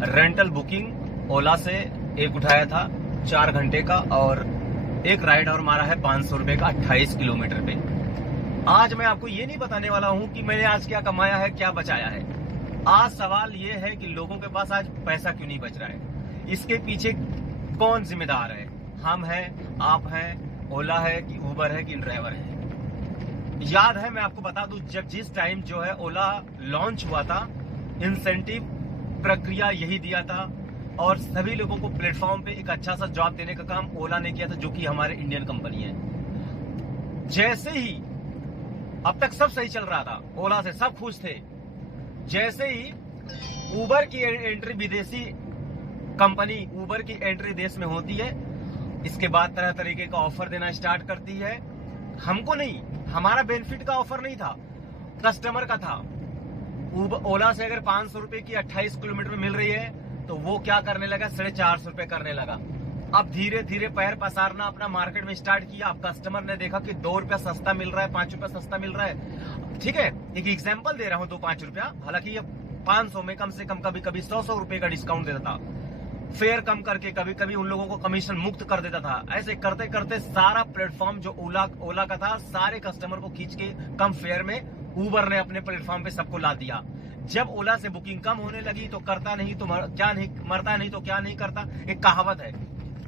Rental booking ओला से एक उठाया था 4 घंटे का, और एक राइड और मारा है 500 रुपए का 28 किलोमीटर पे। आज मैं आपको ये नहीं बताने वाला हूँ कि मैंने आज क्या कमाया है, क्या बचाया है। आज सवाल ये है कि लोगों के पास आज पैसा क्यों नहीं बच रहा है, इसके पीछे कौन जिम्मेदार है। हम हैं, आप हैं, ओला है कि उबर है कि ड्राइवर है। याद है, मैं आपको बता दूं, जब जिस टाइम जो है ओला लॉन्च हुआ था, इंसेंटिव प्रक्रिया यही दिया था और सभी लोगों को प्लेटफॉर्म पे एक अच्छा सा जॉब देने का काम ओला ने किया था, जो कि हमारे इंडियन कंपनी है। जैसे ही अब तक सब सही चल रहा था, ओला से सब खुश थे, जैसे ही उबर की एंट्री, विदेशी कंपनी उबर की एंट्री देश में होती है, इसके बाद तरह तरीके का ऑफर देना स्टार्ट करती है। हमको नहीं, हमारा बेनिफिट का ऑफर नहीं था, कस्टमर का था। ओला से अगर 500 रुपए की 28 किलोमीटर में मिल रही है तो वो क्या करने लगा, 450 रुपए करने लगा। अब धीरे धीरे पैर पसारना अपना मार्केट में स्टार्ट किया। अब कस्टमर ने देखा कि 2 रुपया सस्ता मिल रहा है, 5 रुपया सस्ता मिल रहा है। ठीक है, एक एग्जाम्पल दे रहा हूं, 2-5 रुपया, हालांकि ये 500 में कम से कम कभी कभी 100 रुपए का डिस्काउंट देता था, फेयर कम करके कभी कभी उन लोगों को कमीशन मुक्त कर देता था। ऐसे करते करते सारा प्लेटफॉर्म जो ओला का था, सारे कस्टमर को खींच के कम फेयर में उबर ने अपने प्लेटफॉर्म पे सबको ला दिया। जब ओला से बुकिंग कम होने लगी तो करता नहीं तो क्या नहीं, मरता नहीं तो क्या नहीं करता, एक कहावत है।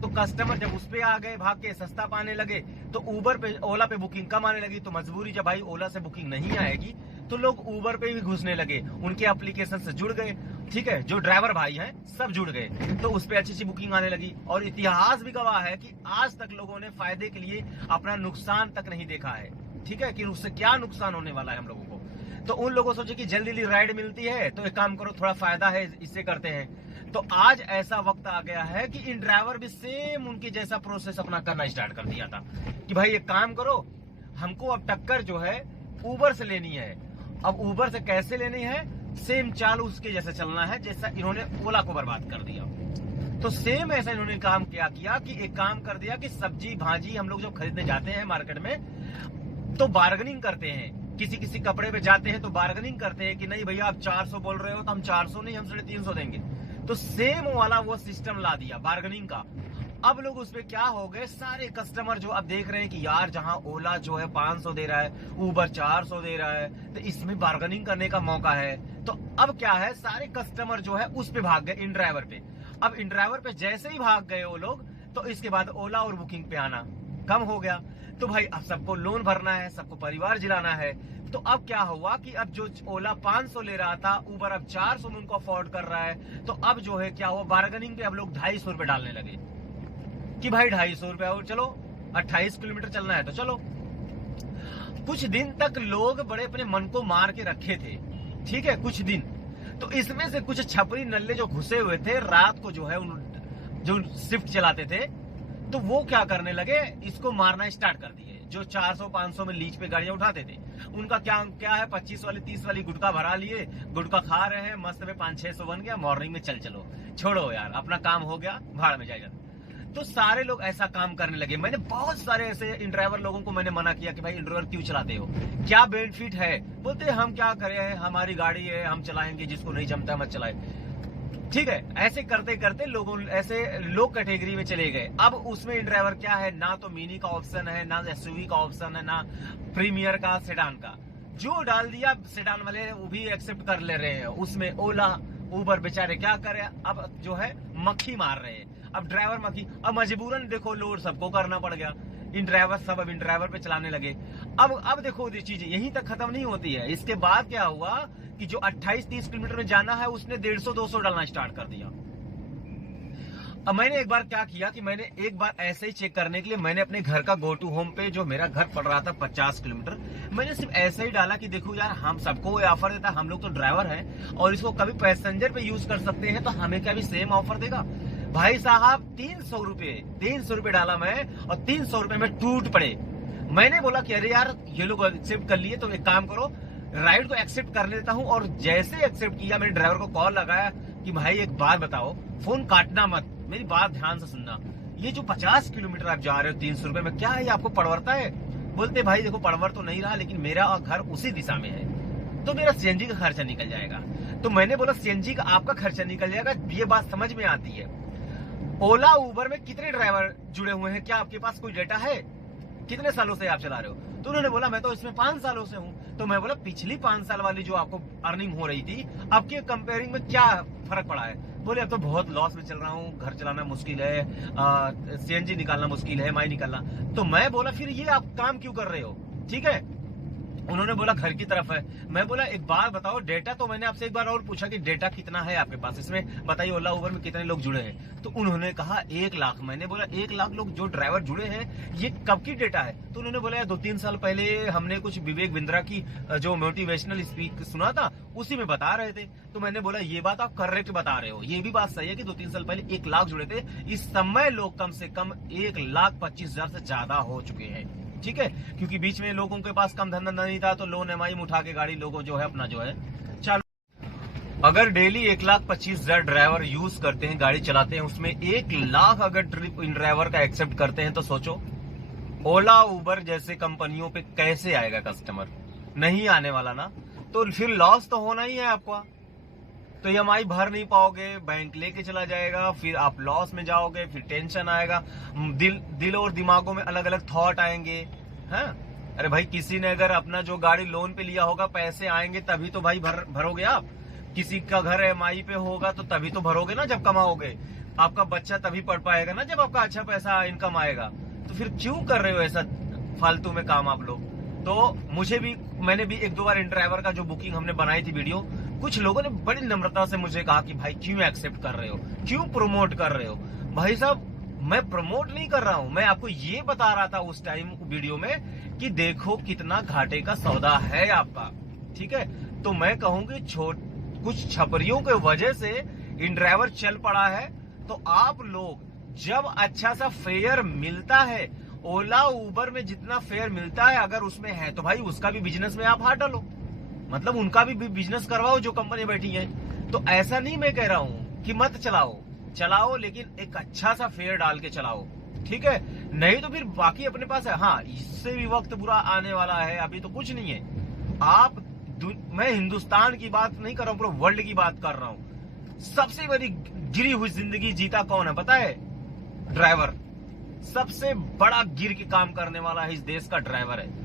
तो कस्टमर जब उस पे आ गए, भाग के सस्ता पाने लगे, तो उबर पे, ओला पे बुकिंग कम आने लगी। तो मजबूरी, जब भाई ओला से बुकिंग नहीं आएगी तो लोग उबर पे भी घुसने लगे, उनके एप्लीकेशन से जुड़ गए। ठीक है, जो ड्राइवर भाई हैं सब जुड़ गए, तो उस पे अच्छी सी बुकिंग आने लगी। और इतिहास भी गवाह है कि आज तक लोगों ने फायदे के लिए अपना नुकसान तक नहीं देखा है। ठीक है, कि उससे क्या नुकसान होने वाला है हम लोगों को। तो उन लोगों सोचे कि जल्दी जल्दी राइड मिलती है तो एक काम करो, थोड़ा फायदा है इससे करते हैं। तो आज ऐसा वक्त आ गया है कि इन ड्राइवर भी सेम उनके जैसा प्रोसेस अपना करना स्टार्ट कर दिया था कि भाई एक काम करो, हमको अब टक्कर जो है उबर से लेनी है। अब उबर से कैसे लेनी है, सेम चाल उसके जैसे चलना है जैसा इन्होंने ओला को बर्बाद कर दिया। तो सेम ऐसा इन्होंने काम क्या किया कि एक काम कर दिया कि सब्जी भाजी हम लोग जब खरीदने जाते हैं मार्केट में तो बार्गेनिंग करते हैं। किसी किसी कपड़े पे जाते हैं तो बार्गेनिंग करते हैं कि नहीं भैया आप 400 बोल रहे हो तो हम 400 नहीं, हम 350 देंगे। तो सेम वाला वो सिस्टम ला दिया बार्गेनिंग का। अब लोग उस पे क्या हो गए, सारे कस्टमर जो अब देख रहे हैं कि यार जहां ओला जो है 500 दे रहा है, उबर 400 दे रहा है, तो इसमें बार्गेनिंग करने का मौका है। तो अब क्या है, सारे कस्टमर जो है उस पे भाग गए, इन ड्राइवर पे। अब इन ड्राइवर पे जैसे ही भाग गए वो लोग, तो इसके बाद ओला और बुकिंग पे आना कम हो गया। तो भाई अब सबको लोन भरना है, सबको परिवार जिलाना है। तो अब क्या हुआ कि अब जो ओला 500 ले रहा था, उबर अब 400 में उनको अफोर्ड कर रहा है। तो अब जो है क्या हुआ, बार्गेनिंग पे अब लोग 250 रुपए डालने लगे कि भाई 250 रुपए और चलो, 28 किलोमीटर चलना है तो चलो। कुछ दिन तक लोग बड़े अपने मन को मार के रखे थे, ठीक है, कुछ दिन। तो इसमें से कुछ छपरी नल्ले जो घुसे हुए थे, रात को जो है जो शिफ्ट चलाते थे, तो वो क्या करने लगे, इसको मारना स्टार्ट कर दिए। जो 400-500 में लीज पे गाड़ियां उठाते थे, उनका क्या है, 25 वाली 30 वाली गुटखा भरा लिए, गुटखा खा रहे हैं, मस्त में 500-600 बन गया, मॉर्निंग में चलो छोड़ो यार, अपना काम हो गया, भाड़ में जाएगा। तो सारे लोग ऐसा काम करने लगे। मैंने बहुत सारे ऐसे इन ड्राइवर लोगों को मैंने मना किया कि भाई इन ड्राइवर क्यों चलाते हो, क्या बेनिफिट है। बोलते हम क्या करें, हमारी गाड़ी है, हम चलाएंगे, जिसको नहीं जमता मत चलाए। ठीक है, ऐसे करते करते लोगों ऐसे लोग कैटेगरी में चले गए। अब उसमें इन ड्राइवर क्या है, ना तो मिनी का ऑप्शन है, ना एसयूवी का ऑप्शन है, ना प्रीमियर का, सेडान का। जो डाल दिया सेडान वाले वो भी एक्सेप्ट कर ले रहे हैं। उसमें ओला उबर बेचारे क्या करे, अब जो है मक्खी मार रहे हैं। अब ड्राइवर मक्खी, अब मजबूरन देखो लोड सबको करना पड़ गया। इन ड्राइवर सब अब इन ड्राइवर पे चलाने लगे। अब देखो चीजें यहीं तक खत्म नहीं होती है। इसके बाद क्या हुआ कि जो 28-30 किलोमीटर में जाना है उसने 150-200 डालना स्टार्ट कर दिया। अब मैंने एक बार क्या किया कि मैंने एक बार ऐसे ही चेक करने के लिए मैंने अपने घर का गो टू होम पे, जो मेरा घर पड़ रहा था 50 किलोमीटर, मैंने सिर्फ ऐसे ही डाला कि देखो यार हम सबको वो ऑफर देता है, हम लोग तो ड्राइवर हैं और इसको कभी पैसेंजर पे यूज कर सकते हैं, तो हमें क्या भी सेम ऑफर देगा। भाई साहब 300 रुपए डाला मैं, और 300 रुपए में टूट पड़े। मैंने बोला कि अरे यार ये लोग एक्सेप्ट कर लिए, तो एक काम करो राइड को एक्सेप्ट कर लेता हूं। और जैसे एक्सेप्ट किया, मैंने ड्राइवर को कॉल लगाया कि भाई एक बात बताओ, फोन काटना मत, मेरी बात ध्यान से सुनना, ये जो 50 किलोमीटर आप जा रहे हो 300 रुपए में, क्या है आपको पड़वरता है। बोलते भाई देखो पड़वर तो नहीं रहा, लेकिन मेरा घर उसी दिशा में है, तो मेरा सीएनजी का खर्चा निकल जाएगा। तो मैंने बोला सीएनजी का आपका खर्चा निकल जाएगा, ये बात समझ में आती है। ओला उबर में कितने ड्राइवर जुड़े हुए हैं, क्या आपके पास कोई डेटा है? कितने सालों से आप चला रहे हो? तो उन्होंने बोला मैं तो इसमें 5 सालों से हूं। तो मैं बोला पिछली 5 साल वाली जो आपको अर्निंग हो रही थी, आपके कंपेयरिंग में क्या फर्क पड़ा है? बोले अब तो बहुत लॉस में चल रहा हूँ, घर चलाना मुश्किल है, सीएनजी निकालना मुश्किल है, माई निकालना। तो मैं बोला फिर ये आप काम क्यों कर रहे हो? ठीक है, उन्होंने बोला घर की तरफ है। मैं बोला एक बार बताओ डेटा, तो मैंने आपसे एक बार और पूछा कि डेटा कितना है आपके पास, इसमें बताइए ओला उबर में कितने लोग जुड़े हैं? तो उन्होंने कहा 1 लाख। मैंने बोला 1 लाख लोग जो ड्राइवर जुड़े हैं, ये कब की डेटा है? तो उन्होंने बोला 2-3 साल पहले हमने कुछ विवेक बिंद्रा की जो मोटिवेशनल स्पीच सुना था, उसी में बता रहे थे। तो मैंने बोला ये बात आप करेक्ट बता रहे हो, ये भी बात सही है कि 2-3 साल पहले 1 लाख जुड़े थे। इस समय लोग कम से कम 1,25,000 से ज्यादा हो चुके हैं। ठीक है, क्योंकि बीच में लोगों के पास कम धंधा नहीं था, तो लोन EMI में उठा के गाड़ी लोगों जो है अपना जो है चालू। अगर डेली 1,25,000 ड्राइवर यूज करते हैं, गाड़ी चलाते हैं, उसमें 1 लाख अगर ट्रिप इन ड्राइवर का एक्सेप्ट करते हैं, तो सोचो ओला उबर जैसे कंपनियों पे कैसे आएगा कस्टमर? नहीं आने वाला ना। तो फिर लॉस तो होना ही है आपका। तो EMI भर नहीं पाओगे, बैंक लेके चला जाएगा, फिर आप लॉस में जाओगे, फिर टेंशन आएगा, दिल और दिमागों में अलग अलग थॉट आएंगे। हैं? अरे भाई किसी ने अगर अपना जो गाड़ी लोन पे लिया होगा, पैसे आएंगे तभी तो भाई भरोगे आप। किसी का घर EMI पे होगा तो तभी तो भरोगे ना जब कमाओगे। आपका बच्चा तभी पढ़ पाएगा ना जब आपका अच्छा पैसा इनकम आएगा। तो फिर क्यों कर रहे हो ऐसा फालतू में काम आप लोग? तो मैंने भी 1-2 बार इन ड्राइवर का जो बुकिंग हमने बनाई थी वीडियो, कुछ लोगों ने बड़ी नम्रता से मुझे कहा कि भाई क्यों एक्सेप्ट कर रहे हो, क्यों प्रमोट कर रहे हो? भाई साहब मैं प्रमोट नहीं कर रहा हूं, मैं आपको ये बता रहा था उस टाइम वीडियो में कि देखो कितना घाटे का सौदा है आपका। ठीक है, तो मैं कहूंगी कुछ छपरियों के वजह से इन ड्राइवर चल पड़ा है। तो आप लोग जब अच्छा सा फेयर मिलता है, ओला उबर में जितना फेयर मिलता है, अगर उसमें है तो भाई उसका भी बिजनेस में आप हाथ डालो, मतलब उनका भी बिजनेस करवाओ जो कंपनी बैठी है। तो ऐसा नहीं मैं कह रहा हूं कि मत चलाओ, लेकिन एक अच्छा सा फेयर डाल के चलाओ। ठीक है, नहीं तो फिर बाकी अपने पास है। हाँ, इससे भी वक्त बुरा आने वाला है, अभी तो कुछ नहीं है। मैं हिंदुस्तान की बात नहीं कर रहा हूं, पूरे वर्ल्ड की बात कर रहा हूं। सबसे बड़ी गिरी हुई जिंदगी जीता कौन है पता है? ड्राइवर। सबसे बड़ा गिर के काम करने वाला है इस देश का ड्राइवर है।